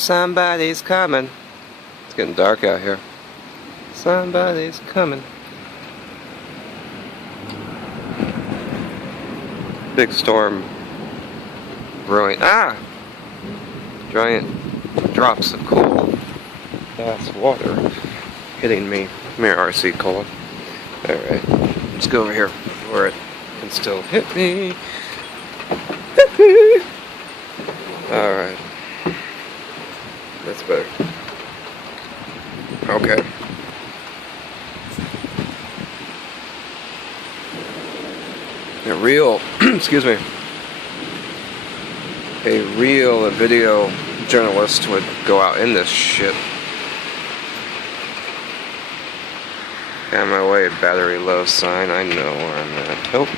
Somebody's coming. It's getting dark out here. Somebody's coming. Big storm brewing. Ah! Giant drops of cold fast water hitting me. Come here, RC Cola. Alright. Let's go over here where it can still hit me. Alright. That's better. Okay. A real, excuse me, a real video journalist would go out in this shit. On my way, battery low sign. I know where I'm at. Oh.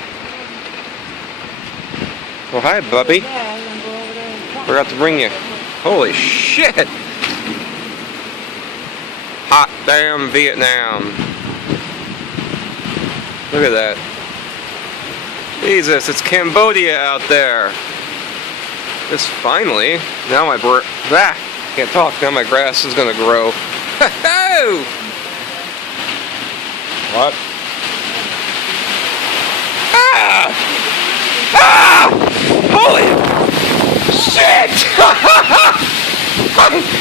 Oh, hi, Bubby. Forgot to bring you. Holy shit! Hot damn Vietnam. Look at that. Jesus, it's Cambodia out there. Just finally, now my can't talk. Now my grass is gonna grow. What? Ah! Ah! Holy shit!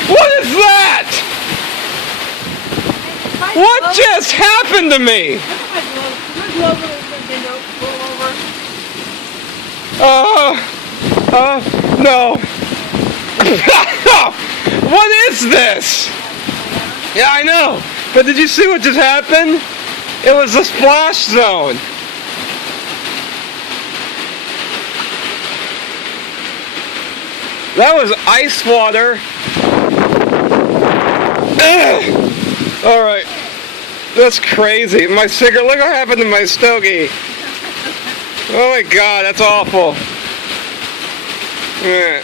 What is that? What just happened to me? No. What is this? Yeah, I know. But did you see what just happened? It was a splash zone. That was ice water. Alright. That's crazy. My cigarette, look what happened to my stogie. Oh my god, that's awful. Yeah,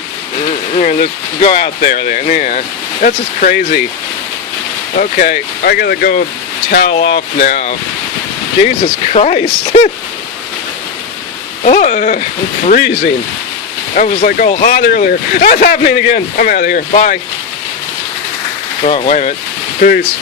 just go out there then. Yeah, that's just crazy. Okay, I gotta go towel off now. Jesus Christ. I'm freezing. I was like all hot earlier. That's happening again. I'm out of here. Bye. Oh, wait a minute. Peace.